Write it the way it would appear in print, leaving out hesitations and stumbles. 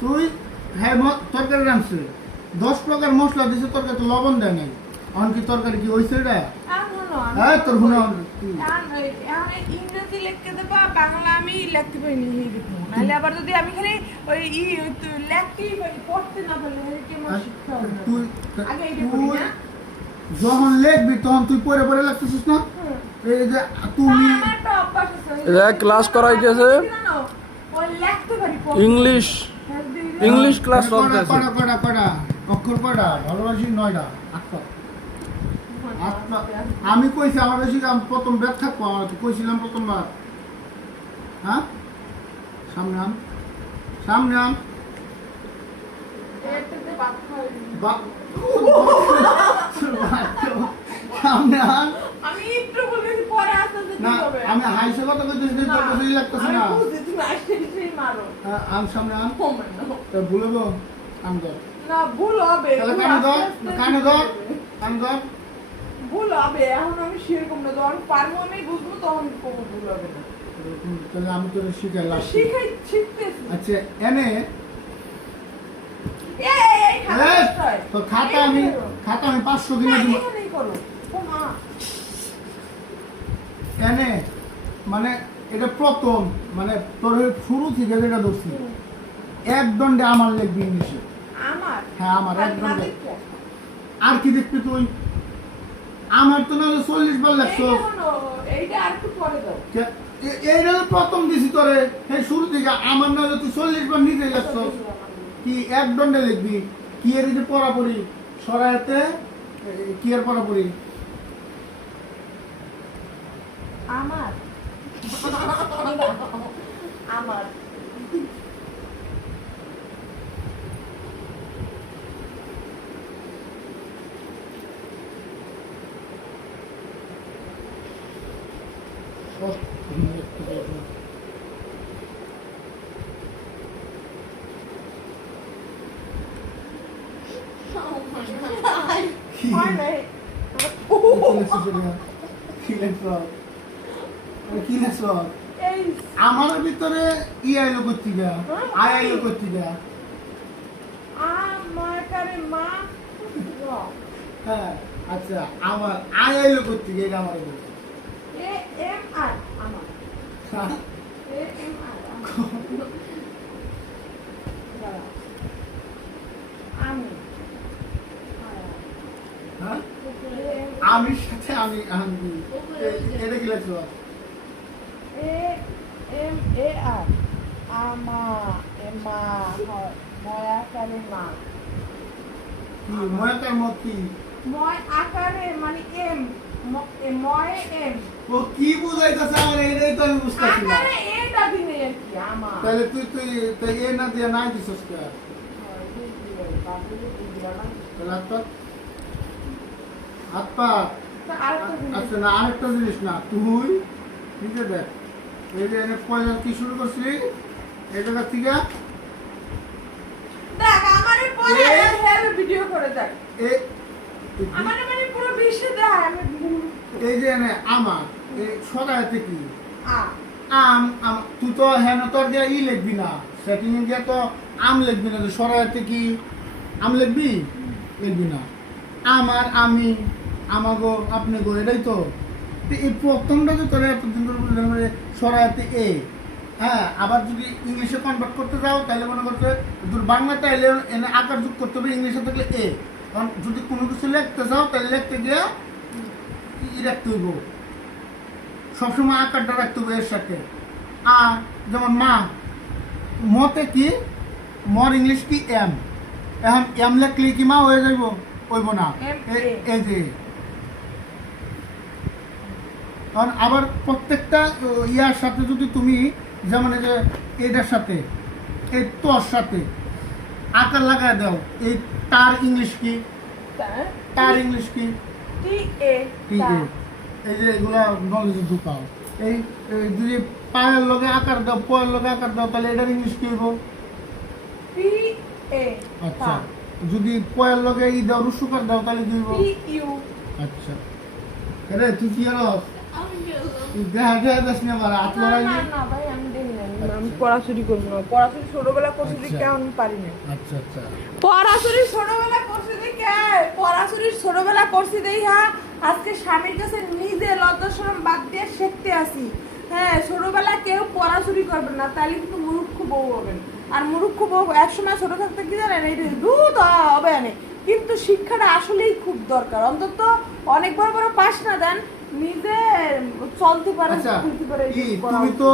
তুই হ্যাঁ তরকারি রাঁধছে 10 প্রকার মশলা দিছে তরকারি তো লবণ দেয় নাই অন কি তরকারি কি হইছে এটা হ্যাঁ তোর হুনা ইংরেজি লিখতে দেবা বাংলা আমি লিখতে পারিনি নাহলে আবার যদি আমি খালি ওই লিখতেই পারি পড়তে না পারলে কেমন শিখতে হবে তুই আগে এইটা করি না যখন লিখবি তখন তুই পড়ে পড়ে লিখতেছিস না এই যে তুমি আমার তো অভ্যাস আছে এটা ক্লাস করাইতেছে ওই লিখতে পারি ইংলিশ ইংলিশ ক্লাস চলতেছে কড়া অক্ষর কড়া ভালোবাসি 9টা আটটা আমি কইছি আমার বেশি আমি প্রথম ব্যাখ্যা কইছিলাম প্রথমবার হ্যাঁ সামনে আন সামনে আন এটাতে বাদ খাই সামনে আন আমি একটু বলেছি পরে আসতে দিতে না হবে আমি হাইসে কথা কইতেছি তোর কাছে লাগতেছে না আমি বুঝি তুমি আসতেই মারো আন সামনে আন ও মানে তো ভুলবো আন ধর না ভুল হবে তাহলে কানে ধর ভুল হবে এখন আমি সেরকম না যখন পারবো আমি বুঝবো তখন কোনো ভুল হবে না তাহলে আমি তোর শিখাইলাম শিখতেছি আচ্ছা এনে এই তো খাতা আমি 500 কিনে দিব এখানেই করো ও মা এনে মানে এটা প্রথম মানে তোর শুরু থেকে যেটা ধরছি এক দণ্ডে আমার লিখবি ইংলিশে আমার হ্যাঁ আমার এক দণ্ডে নাদিকে আর কি দেখবি তুই আমার তো না 40 বার লাগছো এইটা আর একটু পরে দাও এইটা প্রথম দিছি তোরে সেই শুরু থেকে আমার না তুই 40 বার নিজে লাগছো কি এক দণ্ডে লিখবি কি এর যে পড়াপড়ি সরাইতে কি এর পড়াপড়ি আমার আমার হয় নাই এই আমার ভিতরে ই আইলো কর্তিকা আই আইলো কর্তিকা আমার কারে মা হ্যাঁ আচ্ছা আমার আই আইলো কর্তিকা এটা আমার বলছে এ এম আর আমার এ এম আর আমি হ্যাঁ আমির সাথে আমি এটা কি লাগছো এ এম এ আর আমা এমা ময়া কারে মা কি ময়াকার মত কি ময় আকারে মানে এম ময় এম ও কি বুঝাইতেছে আমার এটাই তো আমি বুঝতেছি না আকারে এটা দিনে আর কি আমা তাহলে তুই তাই এ না দিয়ে নাই দিছস কে তাহলে হাত পা আচ্ছা না আরেকটা জিনিস না তুই নিজে দেখ এই যে এনে পয়লা কি শুরু করছিলি এই জায়গা থেকে দেখ আমারে পরে হেলে ভিডিও করে দেখ এই আমারে মানে পুরো বিশ্বে দেখ আমি এই যে এনে আমার এই সদাইতে কি আ তুই তো হ্যাঁ তোর দিয়ে ই লিখবি না সেটিং এ গিয়ে তো আম লিখবি না সরাইতে কি আম লিখবি লিখবি না আমার আমি আমাগো আপনি গো এটাই তো এই প্রথমটা যে তোরা এতদিন ধরে সরাইতে এ হ্যাঁ আবার যদি ইংলিশে কনভার্ট করতে যাও তাহলে মনে করতে তোর বাংলাটা এলে এনে আকার যোগ করতে হবে ইংলিশে থাকলে এ কারণ যদি কোনো কিছু লিখতে যাও তাহলে লিখতে গিয়ে ই রাখতে হইব সবসময় আকারটা রাখতে হবে এর সাথে যেমন মা মতে কি মর ইংলিশ কি এম এখন এম লিখলে কি মা হয়ে যাইব হইব না এই যে কারণ আবার প্রত্যেকটা ইয়ার সাথে যদি তুমি যেমন এই যে এটার সাথে এই তোর সাথে আকার লাগায় দাও এই তার ইংলিশ কি তার ইংলিশ কি টি এ টি এ এই যে এগুলা নলেজে ঢুকাও এই যদি পায়ের লগে আকার দাও পয়ের লগে আকার দাও তাহলে এটার ইংলিশ কি হইব পি এ আচ্ছা যদি পয়ের লগে ই দাও রুসুকার দাও তাহলে কি হইব পি ইউ আচ্ছা আরে তুই কি আর তুই দেখা দেখা যাস না আমার হাত লড়াই না ভাই আমি দেখি না আমি পড়াশুরি করবো না, পড়াশুরি ছোটবেলা করছি দেখে আচ্ছা। আমি পারি না। আচ্ছা আচ্ছা পড়াশুরি ছোটবেলা করছি দেখে, পড়াশুরি ছোটবেলা করছি দেখা আজকে স্বামীর কাছে নিজে লজ্জা শরম বাদ দিয়ে শিখতে আসি। হ্যাঁ, ছোটবেলা কেউ পড়াশুরি করবে না, তাহলে কিন্তু মূর্খ বউ হবেন। আর মূর্খ বউ একসময় ছোট থাকতে কি জানেন, এই দুধ হবে না, কিন্তু শিক্ষাটা আসলেই খুব দরকার। অন্তত অনেক বড় বড় পাস না দেন, নিজে চলতে পারে, আচ্ছা চলতে পারে, ই, এসব করা তুমি উচিত। তো